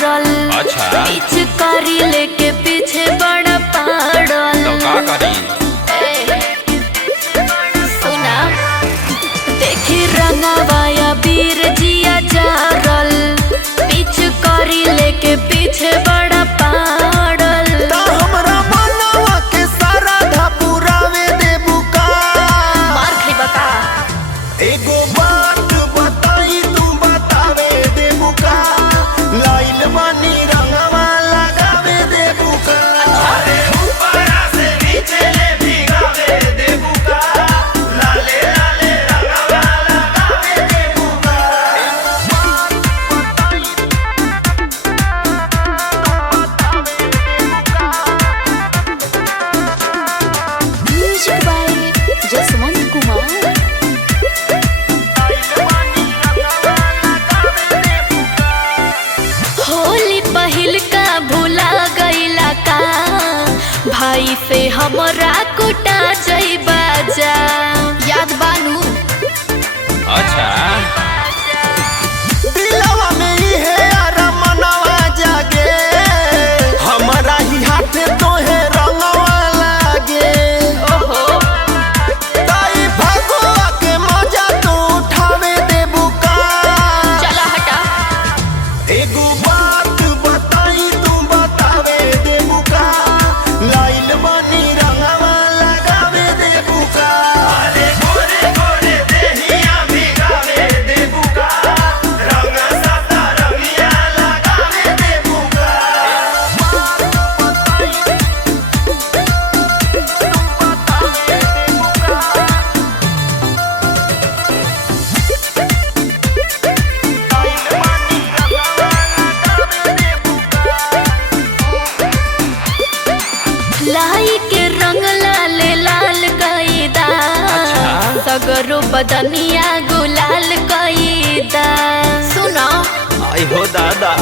झारल। अच्छा पीछे करी लेके पीछे बड़ा पाड़ल। तो का करी? सुना देखी रंगवाया बीर जिया झारल। पीछे करी लेके पीछे बड़ा पाड़ल। तो हमरा मनवा के सारा धा पुरावे देबू का? मार खइबा का? एगो बात बताई तू बतावे देबू का? लाइल बानी रंगवा लगावे देबू का? अरे ऊपरा से नीचे ले भिगावे देबू का? लाले लाले रंगवा लगावे देबू का? Music by Jaswant Kumar. होली पहिल का भूला गईला का? भाई से हमरा कुटा जइबा जा। याद बानू? अच्छा दिलवा में इहे अरमनवा जागे। हमरा ही हाथे तोहे रंगवा लागे। ओहो ताई भगवा के मजा तू उठावे देबू का? चला हटा। एगो बात बताई तू बतावे देबू का? लाइल बानी रंगवा लगावे देबू का? अरे गोरे गोरे देहिया भिगावे देबू का? रंग साता रंगिया लगावे देबू का? लाई के रंग लाल लाल कईदा। अच्छा। सगरो बदनिया गुलाल कईदा। सुनो आई हो दादा